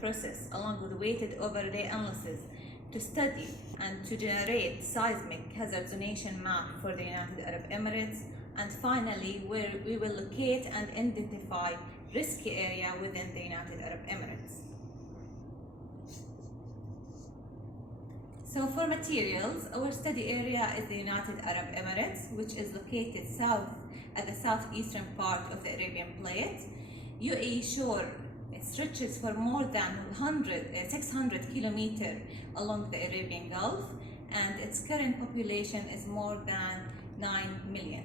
process along with weighted overlay analysis to study and to generate seismic hazard zonation map for the United Arab Emirates, and finally where we will locate and identify risky area within the United Arab Emirates. So for materials, our study area is the United Arab Emirates, which is located at the southeastern part of the Arabian Plate. UAE shore stretches for more than 600 kilometers along the Arabian Gulf, and its current population is more than 9 million.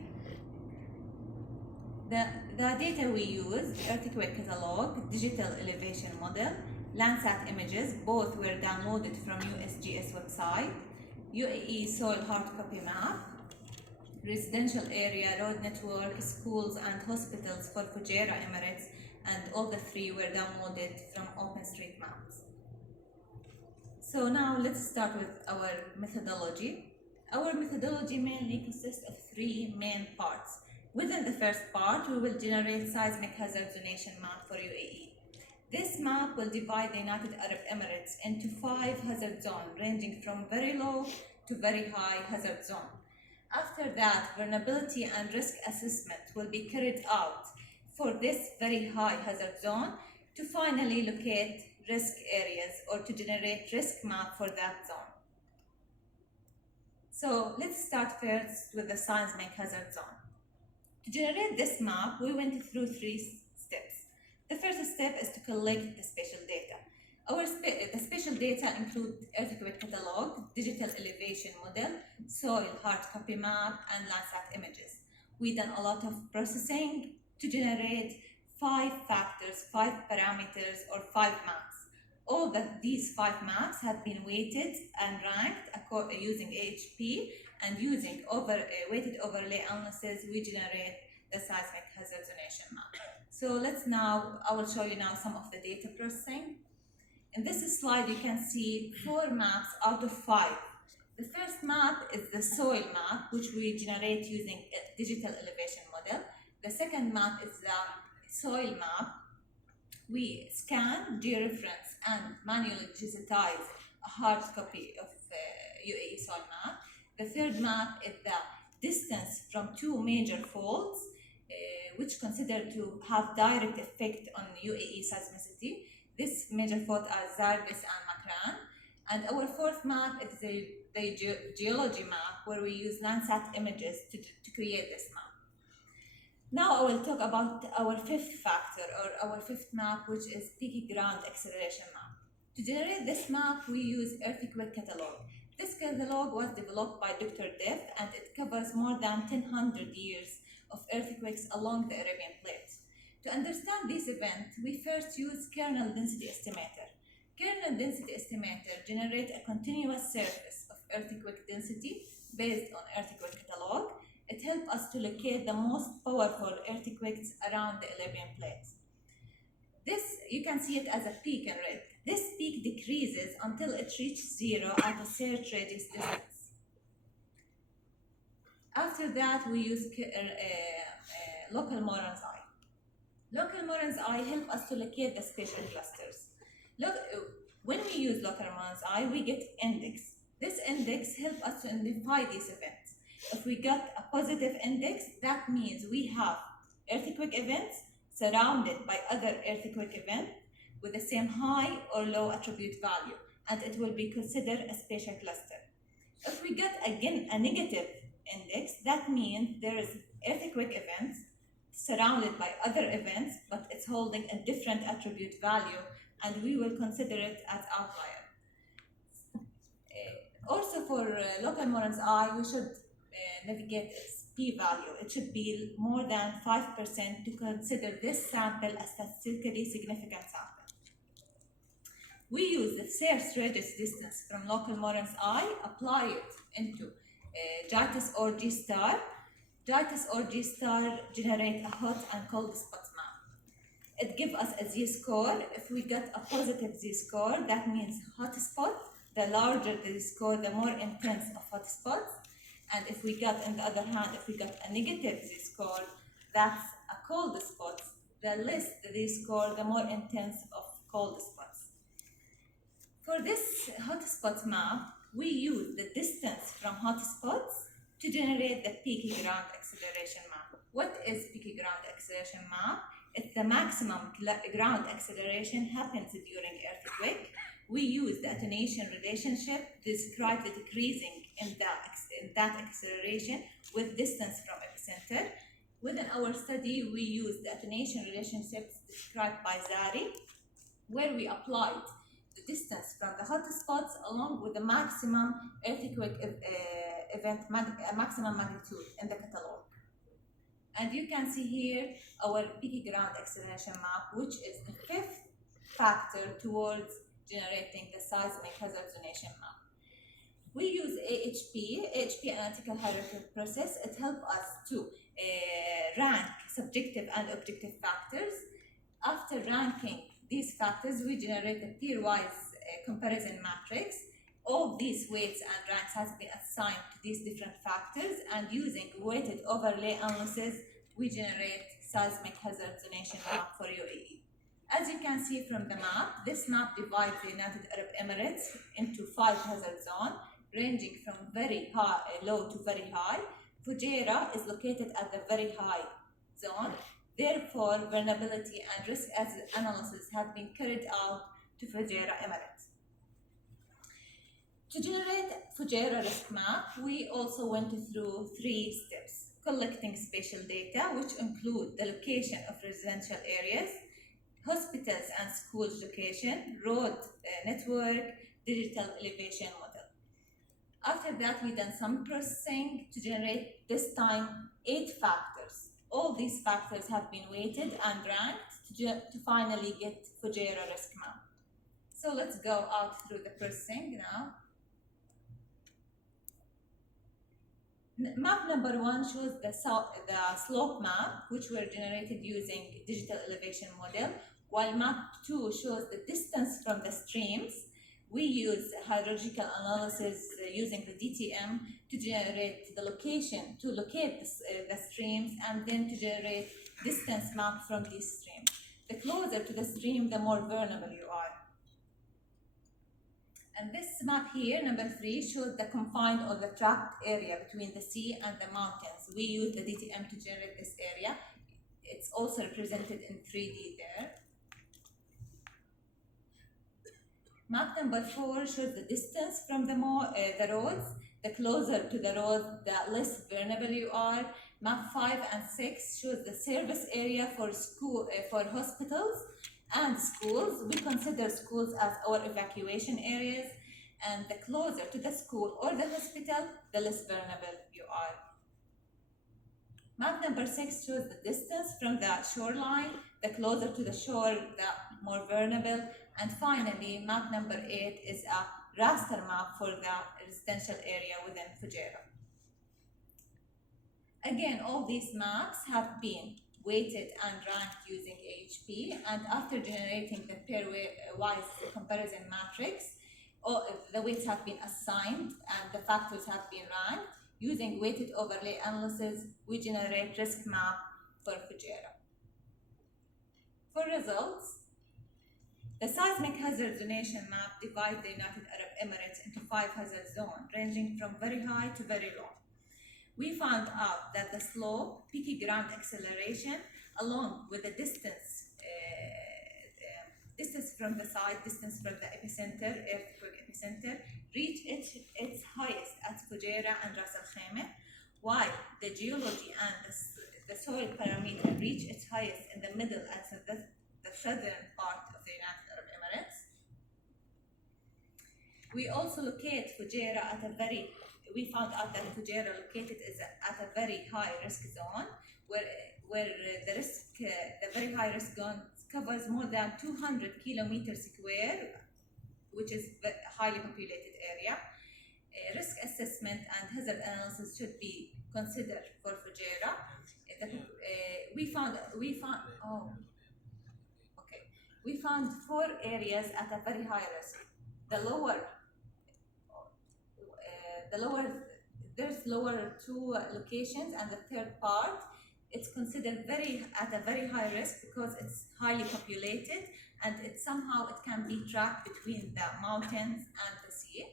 The data we used: earthquake catalog, digital elevation model, Landsat images, both were downloaded from USGS website, UAE soil hard copy map, residential area, road network, schools and hospitals for Fujairah Emirates, and all the three were downloaded from OpenStreetMaps. So now let's start with our methodology. Our methodology mainly consists of three main parts. Within the first part, we will generate seismic hazard zonation map for UAE. This map will divide the United Arab Emirates into 5 hazard zones ranging from very low to very high hazard zone. After that, vulnerability and risk assessment will be carried out for this very high hazard zone to finally locate risk areas or to generate risk map for that zone. So let's start first with the seismic hazard zone. To generate this map, we went through 3 steps. The first step is to collect the spatial data. The spatial data include earthquake catalog, digital elevation model, soil hard copy map, and Landsat images. We done a lot of processing to generate 5 factors, 5 parameters, or 5 maps. All these 5 maps have been weighted and ranked using AHP, and using weighted overlay analysis, we generate the seismic hazard zonation map. So I will show you now some of the data processing. In this slide, you can see 4 maps out of 5. The first map is the soil map, which we generate using a digital elevation model. The second map is the soil map. We scan, georeference, and manually digitize a hard copy of UAE soil map. The third map is the distance from 2 major faults, which considered to have direct effect on UAE seismicity. This major fault are Zargis and Makran. And our fourth map is the geology map, where we use Landsat images to create this map. Now I will talk about our 5th factor, or our 5th map, which is peak ground acceleration map. To generate this map, we use earthquake catalog. This catalog was developed by Dr. Def, and it covers more than 1,000 years of earthquakes along the Arabian Plate. To understand this event, we first use kernel density estimator. Kernel density estimator generates a continuous surface of earthquake density based on earthquake catalog. It helps us to locate the most powerful earthquakes around the Arabian Plate. This, you can see it as a peak in red. This peak decreases until it reaches 0 at a search radius distance. After that, we use local Moran's eye. Local Moran's eye helps us to locate the spatial clusters. When we use local Moran's eye, we get index. This index helps us to identify these events. If we got a positive index, that means we have earthquake events surrounded by other earthquake events with the same high or low attribute value, and it will be considered a spatial cluster. If we get again a negative index, that means there is earthquake events surrounded by other events, but it's holding a different attribute value, and we will consider it as outlier. Also for local Moran's eye, we should navigate its p-value. It should be more than 5% to consider this sample a statistically significant sample. We use the search radius distance from local Moran's eye, apply it into JITIS or G-star. JITIS or G-star generate a hot and cold spots map. It gives us a z-score. If we get a positive z-score, that means hot spot. The larger the z-score, the more intense of hot spots. And if we got, on the other hand, if we got a negative z-score, that's a cold spot. The less the z-score, the more intense of cold spots. For this hotspot map, we use the distance from hotspots to generate the peak ground acceleration map. What is peak ground acceleration map? It's the maximum ground acceleration happens during earthquake. We use the detonation relationship to describe the decreasing in that acceleration with distance from epicenter. Within our study, we use the detonation relationships described by Zari, where we applied the distance from the hotspots along with the maximum earthquake maximum magnitude in the catalog. And you can see here our peak ground acceleration map, which is the fifth factor towards generating the seismic hazard zonation map. We use AHP analytical hierarchical process. It helps us to rank subjective and objective factors. After ranking these factors, we generate a pairwise comparison matrix. All these weights and ranks has been assigned to these different factors, and using weighted overlay analysis, we generate seismic hazard zonation map for UAE. As you can see from the map, this map divides the United Arab Emirates into 5 hazard zones, ranging from very high, low to very high. Fujairah is located at the very high zone. Therefore, vulnerability and risk analysis have been carried out to Fujairah Emirates. To generate Fujairah risk map, we also went through 3 steps: collecting spatial data, which include the location of residential areas, hospitals and schools location, road network, digital elevation model. After that, we done some processing to generate this time 8 factors. All these factors have been weighted and ranked to finally get Fujairah risk map. So let's go out through the processing now. Map number 1 shows the slope map, which were generated using digital elevation model, while map 2 shows the distance from the streams. We use hydrological analysis using the DTM to generate the location, to locate the streams, and then to generate distance map from these streams. The closer to the stream, the more vulnerable you are. And this map here, number 3, shows the confined or the trapped area between the sea and the mountains. We use the DTM to generate this area. It's also represented in 3D there. Map number 4 shows the distance from the roads. The closer to the road, the less vulnerable you are. Map 5 and 6 shows the service area for hospitals and schools. We consider schools as our evacuation areas, and the closer to the school or the hospital, the less vulnerable you are. Map number 6 shows the distance from the shoreline. The closer to the shore, the more vulnerable. And finally, map number 8 is a raster map for the residential area within Fujairah. Again, all these maps have been weighted and ranked using AHP, and after generating the pairwise comparison matrix, the weights have been assigned and the factors have been ranked. Using weighted overlay analysis, we generate risk map for Fujairah. For results, the seismic hazard zonation map divides the United Arab Emirates into 5 hazard zones, ranging from very high to very low. We found out that the slope, peak ground acceleration, along with the distance from the site, distance from the epicenter, earthquake epicenter, reach its highest at Fujairah and Ras Al Khaimah, while the geology and the soil parameter reach its highest in the middle and the southern part of the United Arab Emirates. We also locate Fujairah we found out that Fujairah located is at a very high risk zone, where the very high risk zone covers more than 200 kilometers square, which is a highly populated area. Risk assessment and hazard analysis should be considered for Fujairah. We found 4 areas at a very high risk. There's lower 2 locations, and the third part, it's considered at a very high risk because it's highly populated and it can be tracked between the mountains and the sea.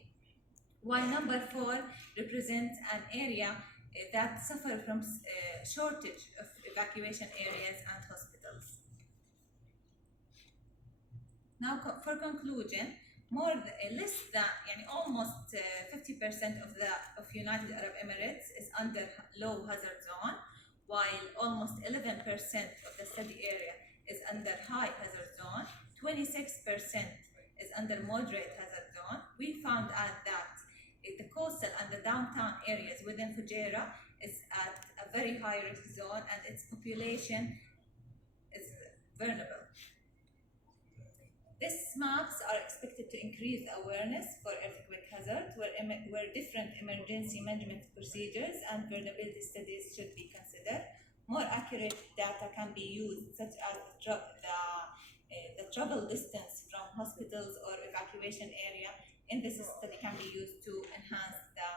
While number 4 represents an area that suffer from shortage of evacuation areas and hospitals. Now, for conclusion, less than almost 50% of United Arab Emirates is under low hazard zone, while almost 11% of the study area is under high hazard zone. 26% is under moderate hazard zone. We found out that the coastal and the downtown areas within Fujairah is at a very high risk zone, and its population is vulnerable. These maps are expected to increase awareness for earthquake hazards, where different emergency management procedures and vulnerability studies should be considered. More accurate data can be used, such as the travel distance from hospitals or evacuation area in this study can be used to enhance the